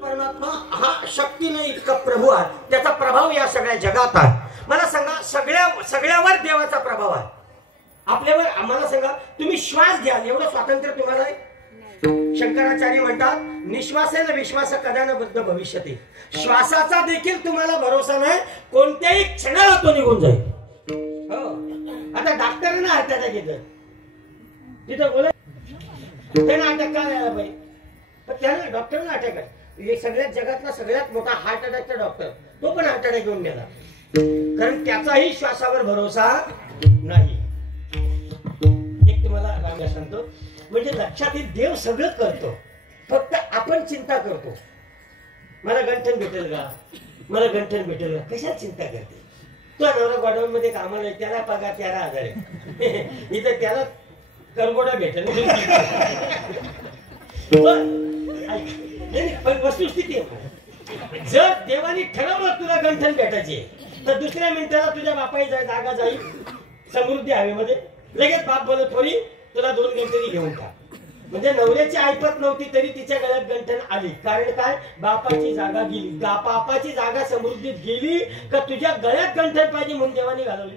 परमात्मा हा शक्तीने इतका प्रभू आहे, त्याचा प्रभाव या सगळ्या जगात आहे. मला सांगा, सगळ्यावर देवाचा प्रभाव आहे. आपल्यावर आम्हाला सांगा, तुम्ही श्वास घ्याल एवढं स्वातंत्र्य तुम्हाला आहे. शंकराचार्य म्हणतात, निश्वासेन विश्वास कदा न बुद्ध भविष्यते. श्वासाचा देखील तुम्हाला भरोसा नाही, कोणत्याही क्षणाला तो निघून जाईल. हो, आता डॉक्टरांना हार्ट अटॅक येतं, तिथं बोला त्यांना अटॅक का आला पाहिजे, पण त्याला डॉक्टरना अटॅक आहे. सगळ्यात जगातला सगळ्यात मोठा हार्ट अटॅकचा डॉक्टर, तो पण हार्ट अटॅक घेऊन गेला, कारण त्याचाही श्वासावर भरोसा नाही. एक तुम्हाला रांगा सांगतो, म्हणजे लक्षात येईल, देव सगळं करतो, फक्त आपण चिंता करतो. मला गंठन भेटेल का, मला गंठन भेटेल का, कशात चिंता करते. तो नवरा गोडाऊन मध्ये कामाला आहे, त्याला पगार 13,000 आहे, इथं त्याला करगोडा भेटेल. पण वस्तुस्थिती आहे, जर देवाने ठरवलं तुला गंठन भेटायचे, तर दुसऱ्या मिनिटाला तुझ्या बापाई जागा जाईल समृद्धी हवेमध्ये. लगेच बाप बोलत, थोडी तुला 2 गंठनी घेऊन टाक. म्हणजे नवऱ्याची ऐपत नव्हती तरी तिच्या गळ्यात गंठन आली. कारण काय, बापाची जागा गेली. बापाची जागा समृद्धीत गेली का तुझ्या गळ्यात गंठन पाहिजे म्हणून देवाने घालवली.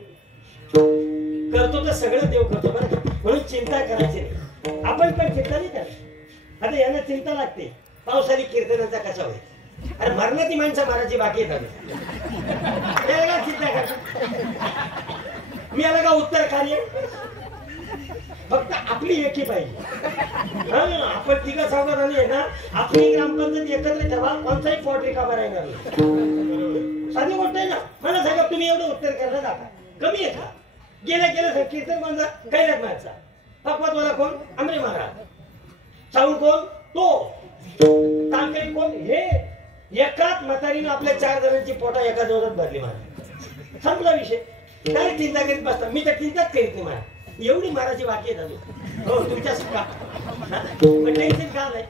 करतो तर सगळं देव करतो बरं, म्हणून चिंता करायची नाही. आपण पण चिंता नाही करत. आता यांना चिंता लागते, पावसाळी कीर्तनाचा कसा होईल. अरे मरणाची माणसं मारायची बाकी येतात, त्याला चिंता करतात. मी आला का उत्तर कार्य, फक्त आपली एकी पाहिजे. आपण तिघा सावधानी आहे ना, आपली ग्रामपंचायत एकत्र ठेवा, कोणताही पोट रिकामा राहणार नाही. साधी गोष्ट आहे ना. मला सांगा, तुम्ही एवढं उत्तर करायला जाता, कमी आहे का. गेलं कीर्तन कोणता, कैलास महाराजचा. पकवातवाला कोण, आंबरे महाराज. साऊंड कोण, तो. तांकरी कोण, हे. एकाच म्हातारीनं आपल्या 4 जणांची पोटा एका जोरात भरली. महाराज संपला विषय. काय चिंता करीत बसता, मी तर चिंताच करीत नाही. महाराज एवढी मारायची बाकी आहे. हो, तुमच्या टेन्शन का नाही,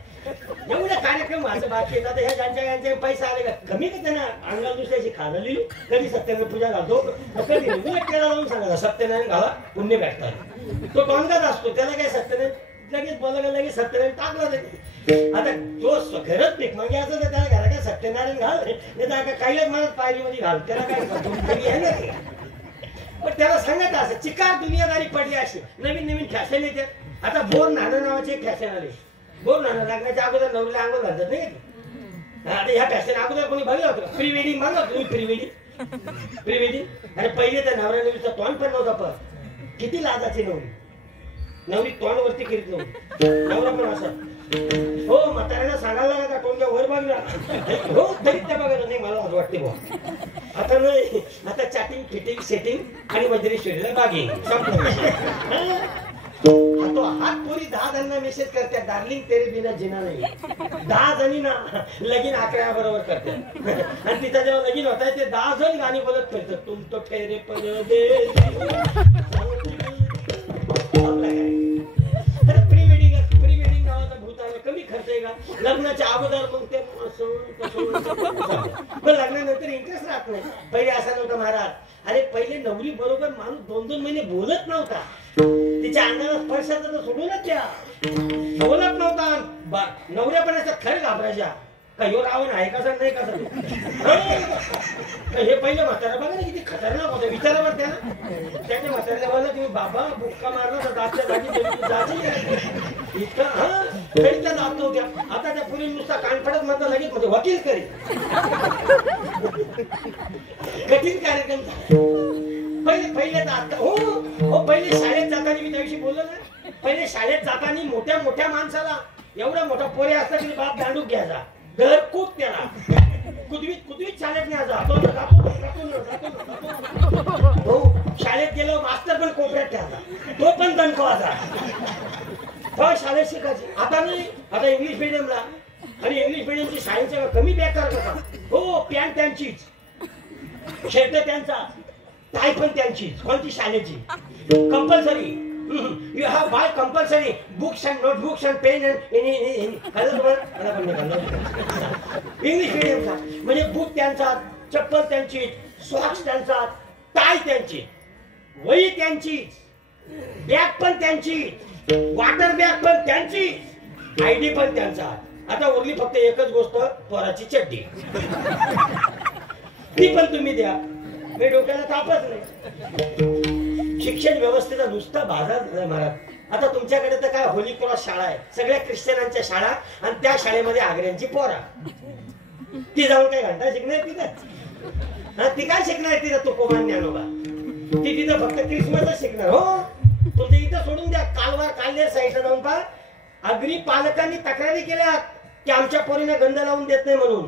एवढे कार्यक्रम माझं बाकी येतात. ह्या ज्यांच्या पैसा आले का, कमी का त्यांना अंगाला दुसऱ्याची खाणं लिहिली. कधी सत्यनारायण पूजा घालतो, कधी त्याला जाऊन सांगा सत्यनारायण घाला, पुण्य भेटतात. तो टोनकाच असतो, त्याला काय सत्यनारायण लगेच बोलायला लगेच सत्यनारायण टाकला जाते. आता तो घरच पीक मग याचं तर त्याला घरा काय सत्यनारायण घाल, नाही काहीच मला पायरीमध्ये घाल, त्याला काय. पण त्याला सांगत असं, चिकार दुनियादारी पडली अशी. नवीन फॅशन येते. आता बोर नाणं नावाचे एक फॅशन आले. बोर नाणं लग्नाच्या अगोदर नवरीला अंघोळ घालतात नाही. आता ह्या फॅशन अगोदर कोणी बघलं होतं, प्री वेडिंग बघा तुम्ही. प्री वेडिंग अरे पहिले तर नवऱ्या नवरीचा तोंड पण नव्हता. पण किती लाजाची नवरी तोंड वरती करीत नव्हती. नवरा पण असा, हो म्हाताऱ्याला सांगायला लागा तोंडच्या वर बघला, हो तरी त्या बघायला नाही. मला असं वाटते बुवा, आता नाही. आता चॅटिंग फिटिंग सेटिंग आणि मजरेश्वरीला बागी तो हात पोरी 10 जणांना मेसेज करते, डार्लिंग तेरे बिना जिना नाही. 10 जणी ना लगीन 11 बरोबर करते. आणि तिचा जेव्हा लगीन होत आहे, ते 10 जण गाणी बोलत फिरतात. तुम तो ठेरे प्री वेडिंग नावाचा भूत आहे. कमी खर्च आहे का लग्नाच्या अगोदर. मग ते पण लग्नानंतर इंटरेस्ट राहत नाही. पहिले असा नव्हता महाराज. अरे पहिले नवरी बरोबर माणूस 2-2 महिने बोलत नव्हता. तिच्या अंगाला स्पर्शाचा तर सोडूनच द्या, बोलत नव्हता. नवऱ्या पण असं खरं घाबरायच्या का, ह्यो रावण आहे कसा नाही कसा. हे पहिलं म्हातारा बघा ना किती खतरनाक होतं. विचारा बरं त्याच्या म्हाताऱ्याला बोलला, तुम्ही बाबा बुक्का मारला तर दातच्या जागी इतका हा तरी त्या जात नव्हत्या. आता त्या पुरी नुसता कानफडत म्हणता लगेच म्हणजे वकील करेल. कठीण कार्यक्रम पहिले आता हो पहिले शाळेत जाताना मी त्याविषयी बोललो ना. पहिले शाळेत जाताना मोठ्या माणसाला एवढा मोठा पोरे असता की बाप दांडूक घ्यायचा. दर खूप त्याला कुदवीत शाळेत न्यायचा. हो शाळेत गेलो मास्तर पण कोपऱ्यात ठेवायचा, तो पण दणकवायचा. हो शाळेत शिकायची. आता नाही. आता इंग्लिश मिडियमला, आणि इंग्लिश मिडियमची शाळेच्या कमी बेकार कसा. हो पॅन्ट त्यांचीच, शर्ट त्यांचा, टाय पण त्यांचीच. कोणती शाळेची compulsory. You have buy compulsory books and notebooks and pen and English मिडियमचा. म्हणजे बुक त्यांचा, चप्पल त्यांची, सॉक्स त्यांचा, टाय त्यांची, वही त्यांचीच. बॅग पण त्यांची, वॉटर बॅग पण त्यांची, आयडी पण त्यांचा. आता उरली फक्त एकच गोष्ट, पोराची चड्डी, ती पण तुम्ही द्या. मी डोक्याला तापच नाही. शिक्षण व्यवस्थेचा नुसता बाजार झालाय महाराज. आता तुमच्याकडे तर काय होली क्रॉस शाळा आहे, सगळ्या ख्रिश्चनांच्या शाळा, आणि त्या शाळेमध्ये आग्र्यांची पोरा. ती जाऊन काय घंटा शिकणार तिथं? ती काय शिकणार तिथं तुकोबा ज्ञानोबा? ती तिथं फक्त क्रिसमसच शिकणार. हो, तुमच्या इथं सोडून द्या. कालवा कालनेर साईडला जाऊन पहा, अग्री पालकांनी तक्रारी केल्या की आमच्या पोरीने गंध लावून देत नाही म्हणून.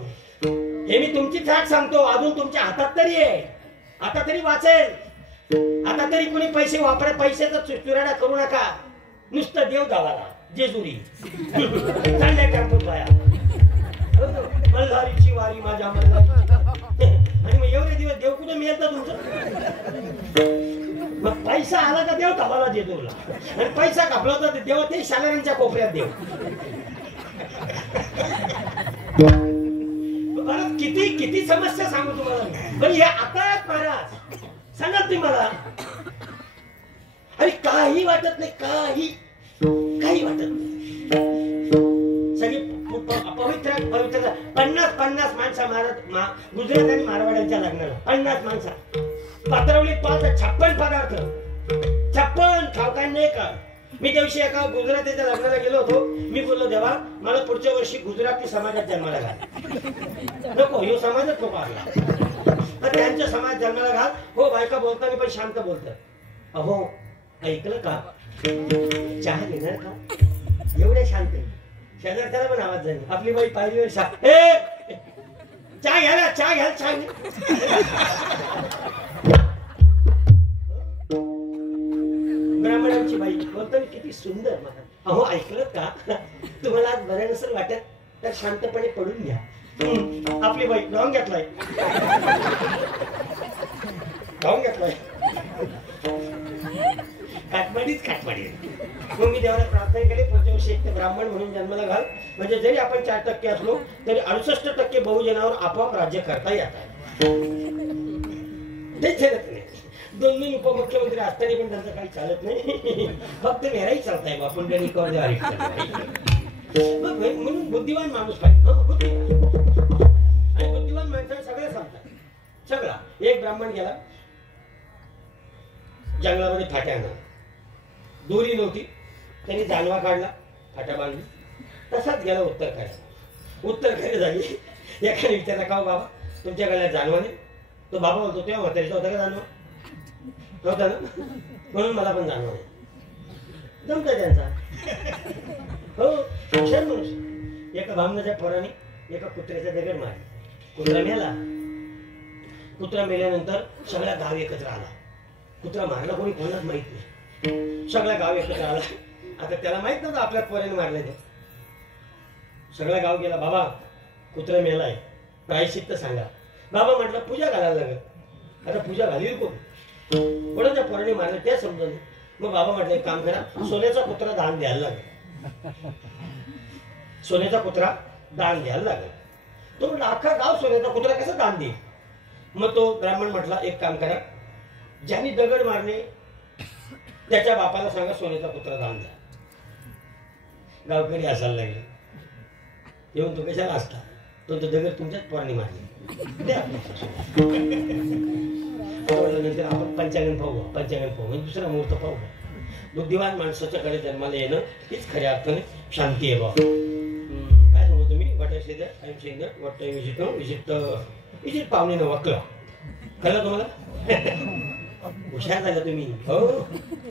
हे मी तुमची फॅक्ट सांगतो, अजून तुमच्या हातात तरी आहे, आता तरी वाचेल. आता तरी कोणी पैसे वापरा, पैशाचा चुराडा करू नका. नुसतं देव गावाला जेजुरी चालल्या कॅम्पस बाया, मल्हारीची वारी माझ्या मल्हारी. आणि मग एवढे दिवस देव कुठे मिळेल तर तुमचं? मग पैसा आला का देव गावाला जेजूरला, आणि पैसा कापला तर देव ते शालारांच्या कोपऱ्यात देव. किती किती समस्या सांगू तुम्हाला. पण हे आता महाराज सांगा तुम्ही मला. अरे काही वाटत नाही, काही वाटत नाही. सगळी पवित्र पवित्र 50 माणसं महाराज गुजरात आणि मारवाड्यांच्या लग्नाला. 50 माणसं पात्रवलीत 56 पदार्थ, 56 खावकाय नाही का. मी त्या दिवशी एका गुजरातीच्या लग्नाला गेलो होतो. मी बोललो देवा मला पुढच्या वर्षी गुजराती समाजात जन्माला घाल. नको, ह्यो समाजच नको आपला, त्यांच्या समाज जन्माला घाल. हो, बायका बोलताना पण शांत बोलतात. अहो ऐकलं का, चहा घेणार का? एवढे शांत. शेजारच्याला पण आवाज झाली. आपली बाई पाहिजे चहा घ्यायला, चहा घ्यायला, चहा घ्या. ब्राह्मणांची बाई बोलतो किती सुंदर. अहो ऐकलं का, तुम्हाला आज बरं नसेल वाटत तर शांतपणे पडून घ्या. आपली बाई गाऊन घेतलाय, गाऊन घेतलाय, काटमाडी. मग मी देवाला प्रार्थना केली, पुढच्या वर्षी एक ब्राह्मण म्हणून जन्माला घाल, म्हणजे जरी आपण 4% असलो तरी 68% बहुजनावर आपोआप राज्य करता येत आहे. दोन उपमुख्यमंत्री असताना पण त्यांचं काही चालत नाही, फक्त मेराही चालताय आपण म्हणून बुद्धिवान माणूस पाहिजे. आणि बुद्धिवान माणसाला सगळं सांगतात. सगळा एक ब्राह्मण गेला जंगलामध्ये फाट्यानं, दोरी नव्हती, त्यांनी जानवा काढला, फाट्या बांधली, तसाच गेला उत्तर झाली. एकाने विचारला का बाबा तुमच्या गळ्यात जानवा नाही? तो बाबा बोलतो तेव्हा म्हातारीचा होता का जानवा? नव्हता ना, म्हणून मला पण जानवा नाही. जमता त्यांचा. हो, हुशार माणूस. एका ब्राह्मणाच्या पोराने एका कुत्र्याचा दगड मारला, कुत्रा मेला. कुत्रा मेल्यानंतर सगळा गाव एकत्र आला. कुत्रा मारला कोणी कोणाच माहित नाही, सगळा गाव एकत्र आला. आता त्याला माहित नव्हतं आपल्या पोराने मारले ते. सगळा गाव गेला, बाबा कुत्रा मेलाय, प्रायश्चित्त सांगा. बाबा म्हटलं पूजा घालायला लागत. आता पूजा घालील कोणाच्या पोराने मारलं त्या समजून. मग बाबा म्हटलं एक काम करा, सोन्याचा कुत्रा दान द्यायला लागेल. सोन्याचा कुत्रा दान द्यायला लागेल. तो म्हटलं अख्खा गाव सोन्याचा कुत्रा कसा दान देईल? मग तो ब्राह्मण म्हटला एक काम करा, ज्यांनी दगड मारले त्याच्या बापाला सांगा सोन्याचा कुत्रा दान द्या. गावकरी असायला लागले. येऊन तो कशाला असता, तो दगड तुमच्याच पोराने मारले. नंतर आपण पंचांगण पाहू म्हणजे दुसरा मुहूर्त पाहू. बुद्धिवान माणसाच्याकडे जन्माला येणं हीच खऱ्या अर्थाने शांती आहे. बाबा काय सांगू तुम्ही, विजिट पाहुणे न वाकला कळलं तुम्हाला? हुशार झाला तुम्ही. हो